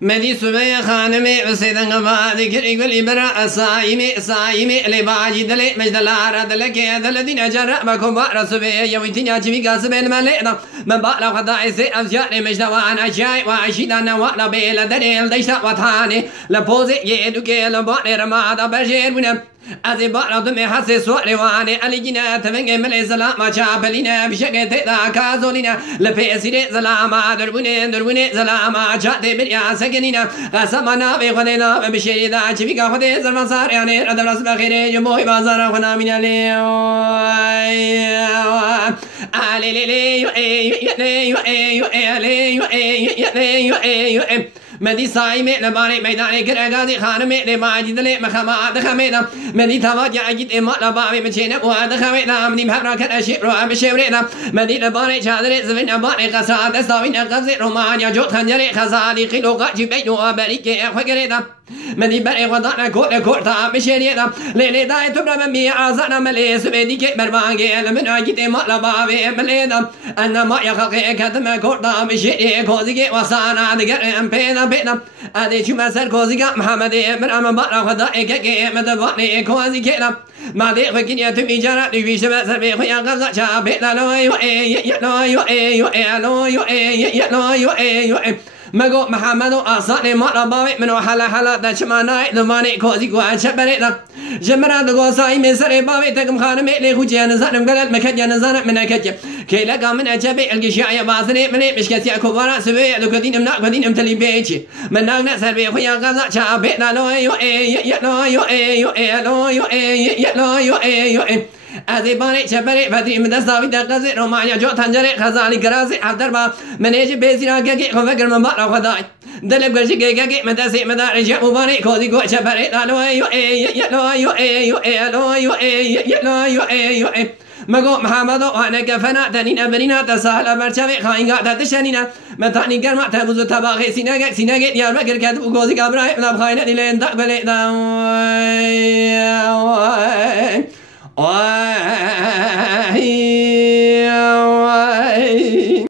مدي سبي خانمي وسيدن غباد كريق والإبراء صايمي لباجي دلي مجدلار دلك دلدين جرى مكبار سبي يويتين يجبي قاسبي الملينا من بقى خداي سي أفجار مجدوان أشياء وعشيدان وقنا بيلا دليل ديشتا وطاني لبوزي يدوكي لباني رمادا بجير بنا أذي بقى دمي حسي سوالي واني أليجينا تفنجي ملي زلاما شابلينا بشكي تيدا كازولينا لبيسيري زلاما دربوني زلاما جاتي بريا سكنينا قسمنا بخدينا بشيري دا شفيقا خدي زرمان سار يعني ردب رسم خيري جموي بازار خنا من مدي صايمي لباري ميداني كرقادي خانمي لماجي دلي مخما دخمينا مدي تواجع جد إما لبابي مشينا وادخمينا مدي مهبرا كرشي روح بشيورينا مدي لباري شادري زفين أباري قصاد استوين قبزي رومانيا جوت خنجري خزالي قلو قاجي بينو أبريكي أخوكرينا مدي بري وضعنا كورتا بشيرينا ليلي داي تبرا ممي عزانا ملي سبيدي كي بربانجي لمن جد إما لبابي ملينا أنا ما يخلقي كتم كورتا بشيري كوزيكي وصانا دقر أمبينا بينا أدي شو مسر كوزيكا محمدي من أمام بارا خدائي كي مدباني كوزيكينا ما دي خكين يتمي جارا نبيش مسر بي خيان غزا شابينا لو مگو محمد و آسان مارا باوی منو حالا دشمنای دمانی کوزی گوان شبرینا جمرا دگو سای مسر باوی تکم خانم لی خوجی نزارم گلت مکج نزارم منکج کی لگا من اجبی الگشای بازنی منی مشکتی کوبارا سوی لکدین من قدین امتلی بیچی من ناگ نسر بی خویا غزا چابینا لو أذي باني شبري فدري من دستاوي دقزي رومانيا جو تنجري خزالي كراسي عبدر با من ايجي بيزينا كاكي خفكر من بارا خداي دلب قرشي كاكي مدسي مداري شيء مباني كوزي كو شبري مگو محمد و آن کفنا تنین ابرینا تسهل برچه خاین گاه تشنینا متانی گرم تبوز تباخی سینه گیت یار بکر کد و گوزی کبرای نب خاینه دیلن تقبل